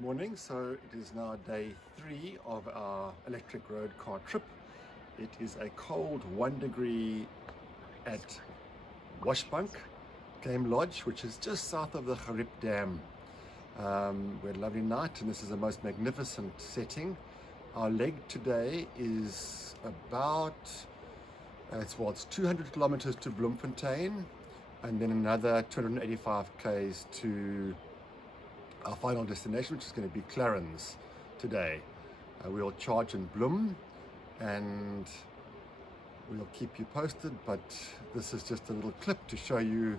Morning. So it is now day 3 of our electric road car trip. It is a cold 1 degree at Waschbank Game Lodge, which is just south of the Garib Dam. We had a lovely night and this is the most magnificent setting. Our leg today is about it's 200 kilometers to Bloemfontein and then another 285 k's to our final destination, which is going to be Clarens today. We'll charge in Bloem and we'll keep you posted, but this is just a little clip to show you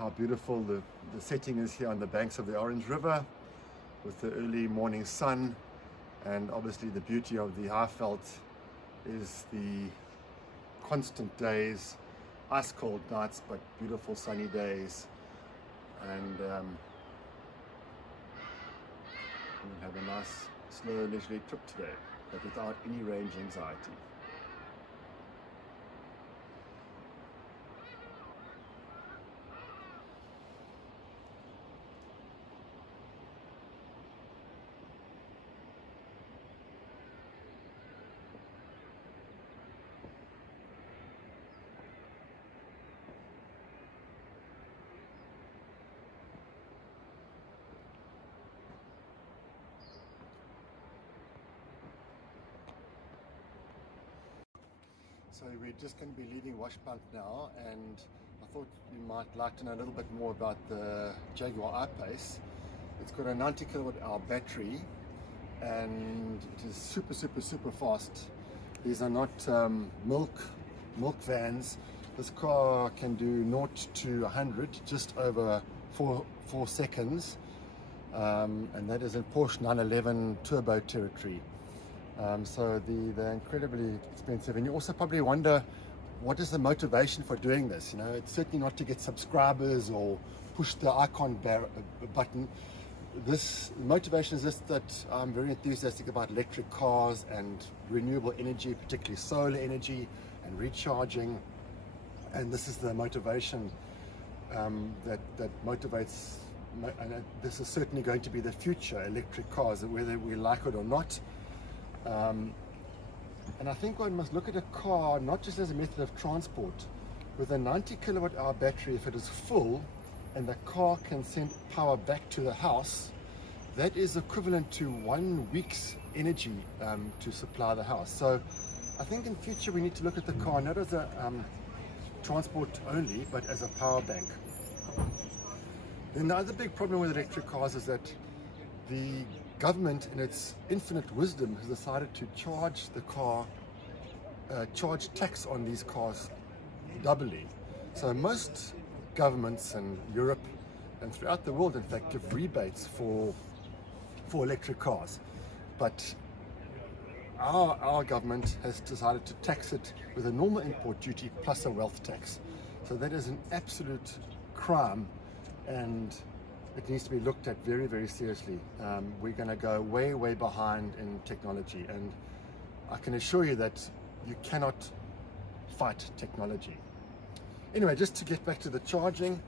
how beautiful the setting is here on the banks of the Orange River with the early morning sun. And obviously the beauty of the Highveld is the constant days, ice cold nights, but beautiful sunny days. And we'll have a nice, slow, leisurely trip today, but without any range anxiety. So we're just going to be leaving Waschbank now, and I thought you might like to know a little bit more about the Jaguar IPACE. It's got a 90 kWh battery and it is super fast. These are not milk vans. This car can do 0 to 100 just over 4 seconds, and that is in Porsche 911 turbo territory. So they're incredibly expensive, and you also probably wonder what is the motivation for doing this. You know, it's certainly not to get subscribers or push the icon button. This motivation is just that I'm very enthusiastic about electric cars and renewable energy, particularly solar energy and recharging, and this is the motivation that motivates, and this is certainly going to be the future, electric cars, whether we like it or not. And I think one must look at a car not just as a method of transport. With a 90 kWh battery, if it is full and the car can send power back to the house, that is equivalent to 1 week's energy to supply the house. So I think in future we need to look at the car not as a transport only, but as a power bank. Then the other big problem with electric cars is that the government, in its infinite wisdom, has decided to charge tax on these cars doubly. So most governments in Europe and throughout the world, in fact, give rebates for electric cars, but our government has decided to tax it with a normal import duty plus a wealth tax. So that is an absolute crime, and it needs to be looked at very seriously. We're going to go way behind in technology, and I can assure you that you cannot fight technology. Anyway, just to get back to the charging,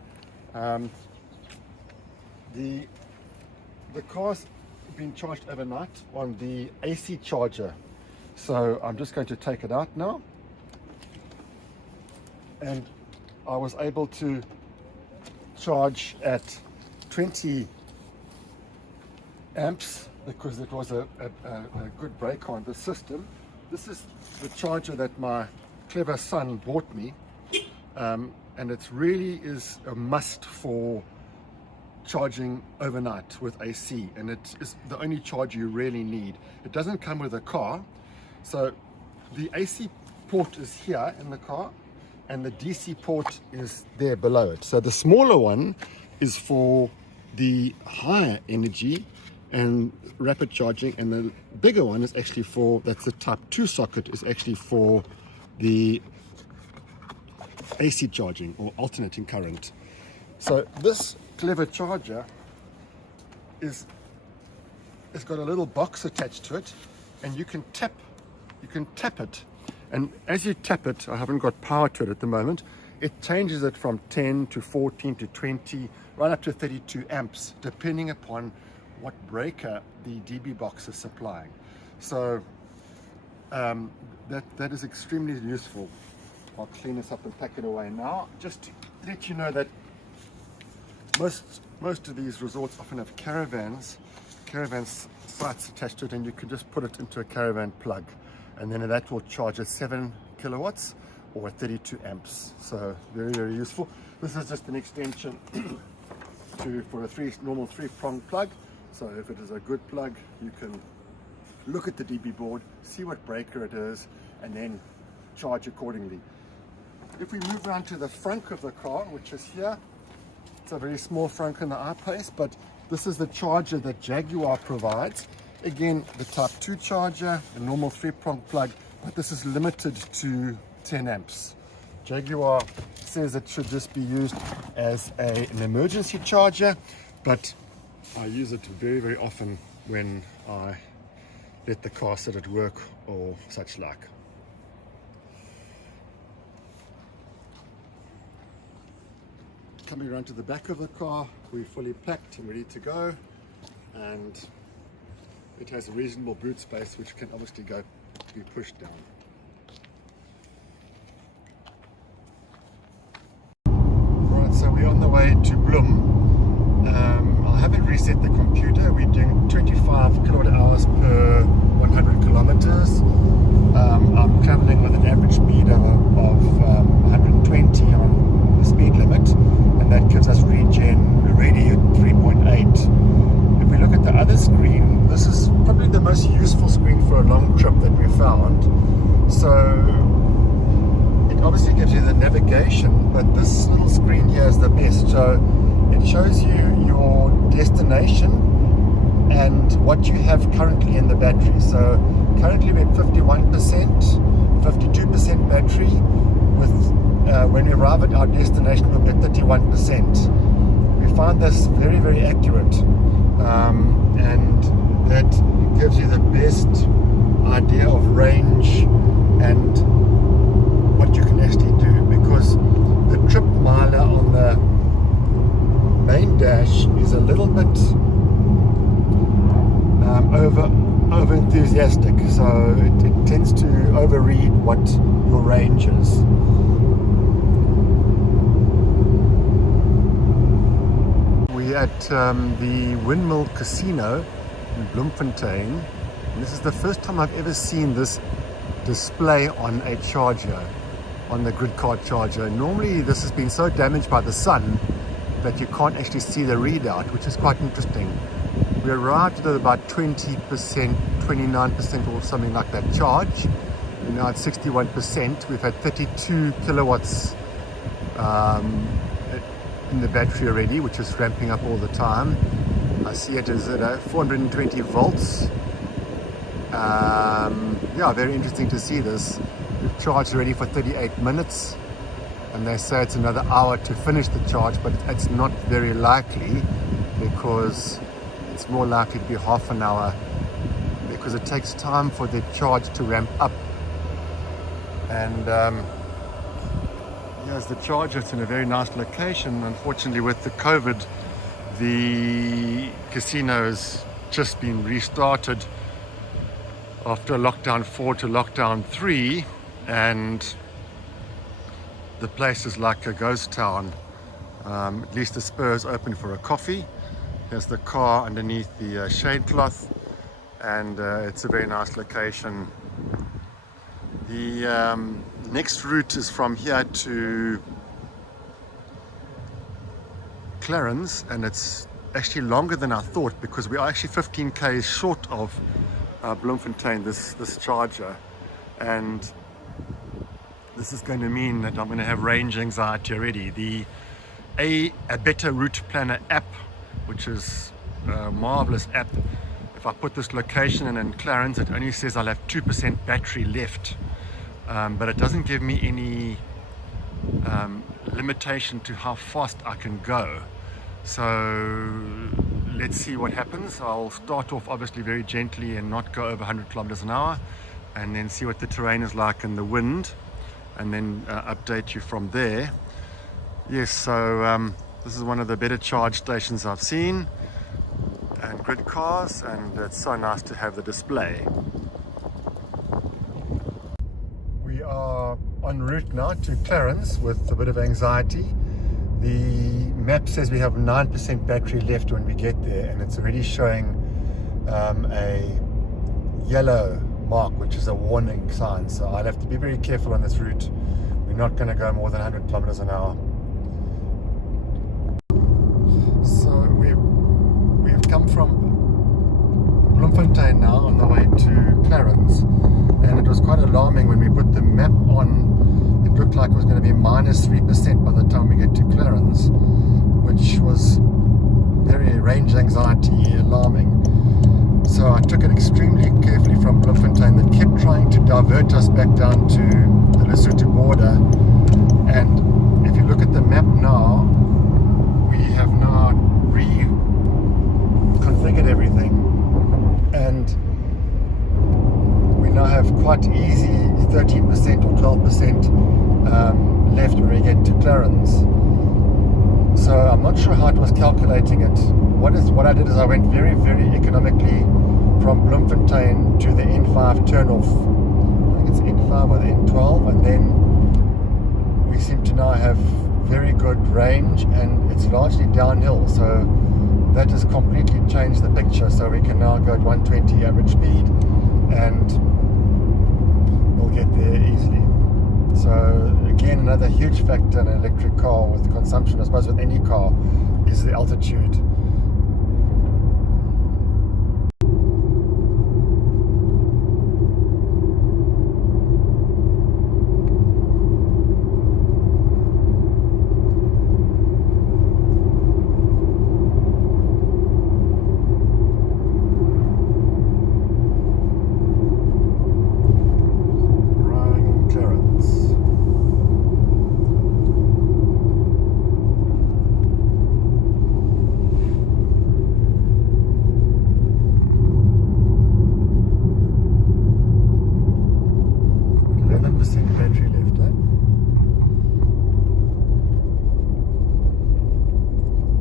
the car's been charged overnight on the AC charger. So I'm just going to take it out now, and I was able to charge at 20 amps because it was a good break on the system. This is the charger that my clever son bought me, and it really is a must for charging overnight with AC, and it is the only charger you really need. It doesn't come with a car, so the AC port is here in the car and the DC port is there below it. So the smaller one is for the higher energy and rapid charging, and the bigger one is actually that's the type 2 socket, is actually for the AC charging or alternating current. So this clever charger it's got a little box attached to it, and you can tap it, and as you tap it, I haven't got power to it at the moment, it changes it from 10 to 14 to 20, right up to 32 amps, depending upon what breaker the DB box is supplying. So that is extremely useful. I'll clean this up and pack it away now. Just to let you know that most of these resorts often have caravan sites attached to it, and you can just put it into a caravan plug, and then that will charge at 7 kilowatts or at 32 amps. So very, very useful. This is just an extension for a normal three-prong plug. So if it is a good plug, you can look at the DB board, see what breaker it is, and then charge accordingly. If we move around to the front of the car, which is here, it's a very small frunk in the I-PACE, but this is the charger that Jaguar provides. Again, the type 2 charger, a normal 3-prong plug, but this is limited to 10 amps. Jaguar says it should just be used as an emergency charger, but I use it very, very often when I let the car sit at work or such like. Coming around to the back of the car, we're fully packed and ready to go, and it has a reasonable boot space which can obviously be pushed down. Right, so we're on the way to Bloem. I haven't reset the computer. We're doing 25 kilowatt hours per 100 kilometers. I'm traveling with an average speed of 120 on the speed limit, and that gives us regen already at 3.8. If we look at the other screen, this is probably the most useful screen for a long trip that we found. So it obviously gives you the navigation, but this little screen here is the best. So it shows you your destination and what you have currently in the battery. So currently we're at 51%, 52% battery. With when we arrive at our destination, we'll be at 31%. We find this very, very accurate, and that gives you the best idea of range and what you can actually do, because the trip miler on the main dash is a little bit over enthusiastic, so it tends to overread what your range is. We're at the Windmill Casino in Bloemfontein, and this is the first time I've ever seen this display on a charger, on the grid card charger. Normally this has been so damaged by the sun that you can't actually see the readout, which is quite interesting. We arrived at about 20%, 29% or something like that charge. We're now at 61%. We've had 32 kilowatts in the battery already, which is ramping up all the time. I see it is at 420 volts. Yeah, very interesting to see this. We've charged already for 38 minutes, and they say it's another hour to finish the charge, but it's not very likely, because it's more likely to be half an hour, because it takes time for the charge to ramp up. And here's the charger. It's in a very nice location. Unfortunately, with the COVID, the casino has just been restarted after lockdown 4 to lockdown 3, and the place is like a ghost town. At least the Spur is open for a coffee. There's the car underneath the shade cloth, and it's a very nice location. The next route is from here to Clarens, and it's actually longer than I thought, because we are actually 15 k's short of Bloemfontein, this charger, and this is going to mean that I'm going to have range anxiety already. The a Better Route Planner app, which is a marvelous app, if I put this location in Clarens, it only says I'll have 2% battery left, but it doesn't give me any limitation to how fast I can go. So let's see what happens. I'll start off obviously very gently and not go over 100 kilometers an hour, and then see what the terrain is like and the wind, and then update you from there. Yes, so this is one of the better charge stations I've seen. and grid cars, and it's so nice to have the display. We are en route now to Clarens with a bit of anxiety. The map says we have 9% battery left when we get there, and it's already showing a yellow mark, which is a warning sign. So I'll have to be very careful on this route. We're not going to go more than 100 kilometers an hour. So we've come from Bloemfontein now on the way to Clarens, and it was quite alarming when we put the map on. It looked like it was going to be minus 3% by the time we get to Clarens, which was very range anxiety alarming. So I took it extremely carefully from Bloemfontein. That kept trying to divert us back down to the Lesotho border, and if you look at the map now, we have now reconfigured everything, and we now have quite easy 13% or 12% left when we get to Clarens. So I'm not sure how it was calculating it. What I did is I went very, very economically from Bloemfontein to the N5 turnoff. I think it's N5 or the N12, and then we seem to now have very good range, and it's largely downhill. So that has completely changed the picture. So we can now go at 120 average speed, and we'll get there easily. So again, another huge factor in an electric car with consumption, I suppose with any car, is the altitude. Battery left, eh?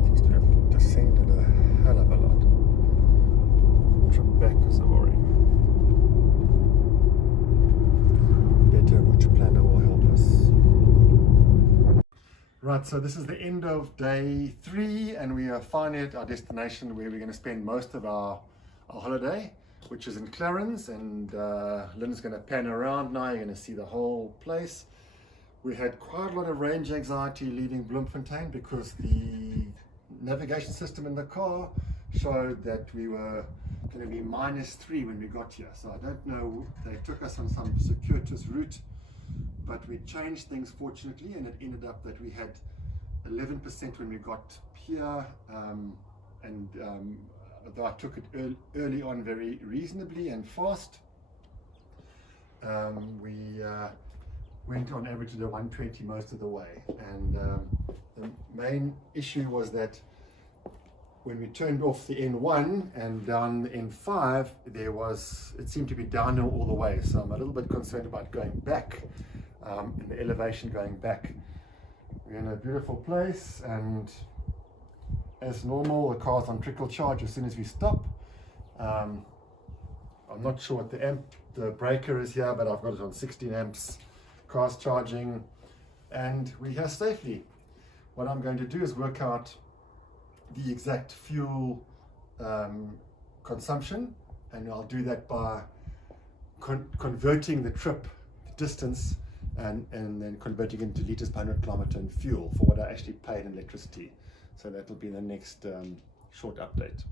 Just have descended a hell of a lot. Trip back is worrying. Better route planner will help us. Right, so this is the end of day 3, and we are finally at our destination where we're going to spend most of our holiday, which is in Clarens, and Lynn's going to pan around now. You're going to see the whole place. We had quite a lot of range anxiety leaving Bloemfontein because the navigation system in the car showed that we were going to be minus 3 when we got here. So I don't know, they took us on some circuitous route, but we changed things fortunately, and it ended up that we had 11% when we got here, although I took it early on very reasonably and fast, we went on average to the 120 most of the way. And the main issue was that when we turned off the N1 and down the N5, it seemed to be downhill all the way. So I'm a little bit concerned about going back, in the elevation going back. We're in a beautiful place, and as normal, the car's on trickle charge as soon as we stop. I'm not sure what the breaker is here, but I've got it on 16 amps. Car's charging, and we're here safely. What I'm going to do is work out the exact fuel consumption, and I'll do that by converting the trip distance and then converting into liters per 100 kilometer in fuel for what I actually paid in electricity. So that'll be the next short update.